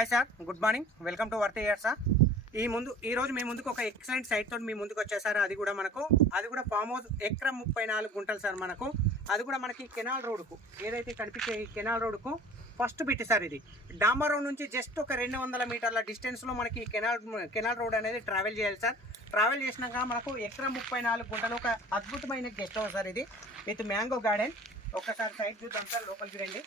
Hi sir, good morning. Welcome to worth year sir. ఈ రోజు మీ ముందుకు ఒక ఎక్సలెంట్ సైట్ తోటి మీ ముందుకు వచ్చేసారు. అది కూడా ఫామ్ హౌస్ ఎకరం 34 గుంటలు సార్. అది కూడా మనకి కెనాల్ రోడ్కు, ఏదైతే కనిపించే ఈ కెనాల్ రోడ్కు ఫస్ట్ బిట్ సార్. ఇది డాంబర్ రోడ్ నుంచి జస్ట్ ఒక 200 మీటర్ల డిస్టెన్స్లో మనకి కెనాల్ రోడ్ అనేది ట్రావెల్ చేయాలి సార్. ట్రావెల్ చేసినాక మనకు ఎకరం 34 గుంటలు ఒక అద్భుతమైన గెస్ట్ హౌస్ సార్. ఇది విత్ మ్యాంగో గార్డెన్. ఒకసారి సైట్ చూద్దాం సార్, లోపలికి రండి.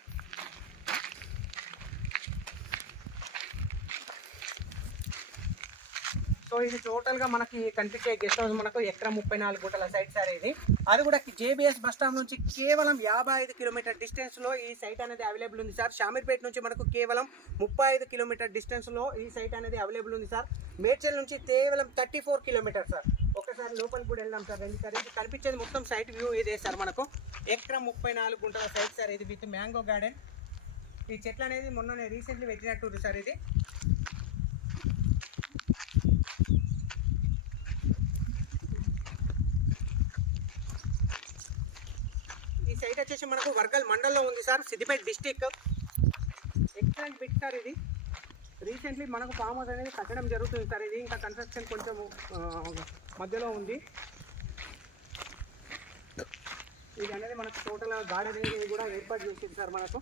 సో ఇది టోటల్గా మనకి కనిపించే గెస్ట్ హౌస్ మనకు ఎకరం 34 గుంటల సైట్ సార్. ఇది అది కూడా జేబీఎస్ బస్ స్టాండ్ నుంచి కేవలం 55 కిలోమీటర్ డిస్టెన్స్లో ఈ సైట్ అనేది అవైలబుల్ ఉంది సార్. షామీర్పేట నుంచి మనకు కేవలం 35 కిలోమీటర్ డిస్టెన్స్లో ఈ సైట్ అనేది అవైలబుల్ ఉంది సార్. మేడ్చల్ నుంచి కేవలం 34 కిలోమీటర్ సార్. ఒకసారి లోపలికి కూడా వెళ్దాం సార్. సార్ ఇది కనిపించేది మొత్తం సైట్ వ్యూ ఇదే సార్. మనకు ఎకరం 34 గుంటల సైట్ సార్. ఇది విత్ మ్యాంగో గార్డెన్. ఈ చెట్లు అనేది మొన్ననే రీసెంట్లీ పెట్టినట్టు సార్. ఇది ఈ సైట్ వచ్చేసి మనకు వర్గల్ మండల్లో ఉంది sir, Siddipet district. Excellent bit sir. ఇది రీసెంట్లీ మనకు ఫామ్ హౌస్ అనేది కట్టడం జరుగుతుంది సార్. ఇది ఇంకా కన్స్ట్రక్షన్ కొంచెం మధ్యలో ఉంది. ఇది అనేది మనకు టోటల్ గార్డెన్ అనేది కూడా ఏర్పాటు చేసింది సార్. మనకు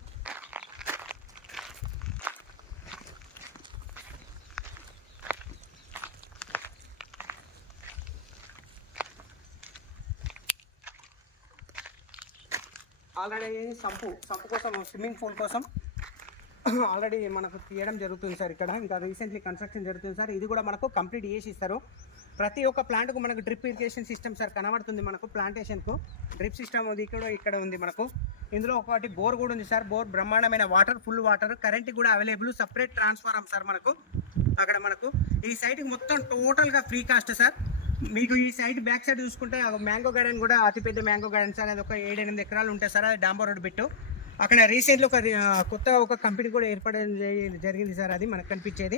ఆల్రెడీ సంపు కోసం, స్విమ్మింగ్ పూల్ కోసం ఆల్రెడీ మనకు తీయడం జరుగుతుంది సార్. ఇక్కడ ఇంకా రీసెంట్లీ కన్స్ట్రక్షన్ జరుగుతుంది సార్. ఇది కూడా మనకు కంప్లీట్ చేసి ఇస్తారు. ప్రతి ఒక్క ప్లాంట్కు మనకు డ్రిప్ ఇరిగేషన్ సిస్టమ్ సార్ కనబడుతుంది. మనకు ప్లాంటేషన్కు డ్రిప్ సిస్టమ్ ఉంది. ఇక్కడ ఉంది మనకు. ఇందులో ఒకటి బోర్ కూడా ఉంది సార్. బోర్ బ్రహ్మాండమైన వాటర్, ఫుల్ వాటర్, కరెంట్ కూడా అవైలబుల్. Separate transformer sir. అక్కడ మనకు ఈ సైట్కి మొత్తం టోటల్గా ఫ్రీ కాస్ట్ సార్. మీకు ఈ సైట్ బ్యాక్ సైడ్ చూసుకుంటే మ్యాంగో గార్డెన్ కూడా అతిపెద్ద మ్యాంగో గార్డెన్ సార్. అది ఒక 7-8 ఎకరాలు ఉంటాయి సార్. అది డాంబర్ రోడ్ బిట్టు. అక్కడ రీసెంట్లీ కొత్త ఒక కంపెనీ కూడా ఏర్పడడం జరిగింది సార్. అది మనకు కనిపించేది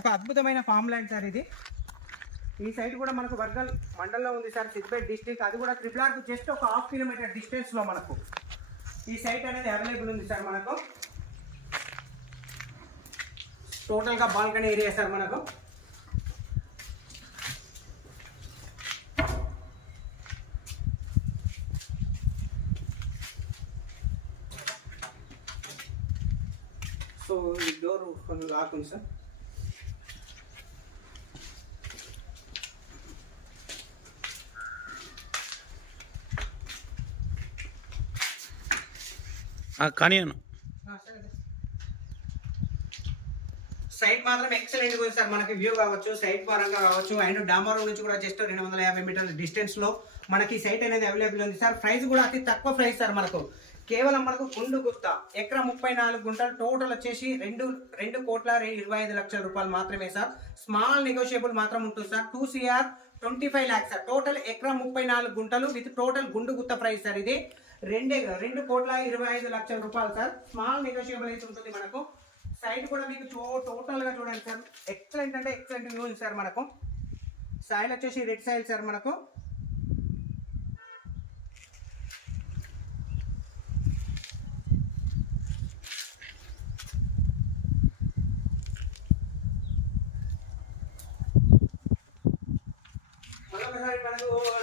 ఒక అద్భుతమైన ఫామ్ ల్యాండ్ సార్. ఇది ఈ సైట్ కూడా మనకు వర్గల్ మండల్లో ఉంది సార్, సిద్దిపేట డిస్ట్రిక్ట్. అది కూడా ట్రిపుల్ జస్ట్ ఒక 1/2 కిలోమీటర్ డిస్టెన్స్లో మనకు ఈ సైట్ అనేది అవైలబుల్ ఉంది సార్. మనకు టోటల్గా బాల్కనీ ఏరియా సార్. మనకు సో ఈ డోర్ కొంచెం లాక్ ఉంది సార్. కానీ సైట్ మాత్రం ఎక్సలెంట్ ఉంది సార్. మనకి వ్యూ కావచ్చు, సైట్ పరంగా కావచ్చు, అండ్ డాంబర్ నుంచి కూడా జస్ట్ 250 మీటర్ల డిస్టెన్స్లో మనకి సైట్ అనేది అవైలబుల్ ఉంది సార్. ప్రైస్ కూడా అతి తక్కువ ప్రైస్ సార్. కేవలం గుండు గుత్త ఎకరం 34 గుంటలు. టోటల్ వచ్చేసి 2,25,00,000 రూపాయలు మాత్రమే సార్. స్మాల్ నెగోషియబుల్ మాత్రం ఉంటుంది సార్. 2,25 lakhs sir. టోటల్ ఎకరం 34 గుంటలు విత్ టోటల్ గుండు గుత్త ప్రైస్ సార్. ఇది 2,25,00,000 రూపాయలు సార్. స్మాల్ నెగోషియబుల్ అయితే ఉంటుంది మనకు. సైట్ కూడా మీకు టోటల్గా చూడండి సార్. ఎక్సలెంట్ అంటే ఎక్సలెంట్ వ్యూ ఉంది సార్. సాయిల్ వచ్చేసి రెడ్ సాయిల్ సార్.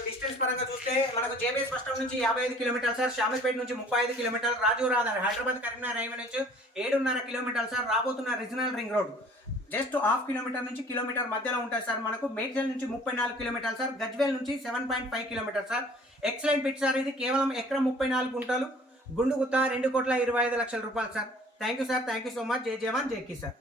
డిస్టెన్స్ పరంగా చూస్తే మనకు జేబీఎస్ బస్ స్టాండ్ నుంచి 55 కిలోమీటర్లు సార్. షామీర్పేట నుంచి 35 కిలోమీటర్లు. రాజీవ్ రహదారి హైదరాబాద్ కరీంనగర్ హైవే నుంచి 7.5 కిలోమీటర్లు సార్. రాబోతున్న regional ring road just 1/2 kilometre నుంచి కిలోమీటర్ మధ్యలో ఉంటుంది సార్. మేడ్చల్ నుంచి 34 కిలోమీటర్లు సార్. గజ్వేల్ నుంచి 7.5 kilometre sir. Excellent bit sir. ఇది కేవలం ఎకరం 34 గుంటలు. గుండు గుత్త 2,25,00,000 రూపాయలు సార్. Thank you sir. Thank you so much. జై జవాన్ జై కిసాన్.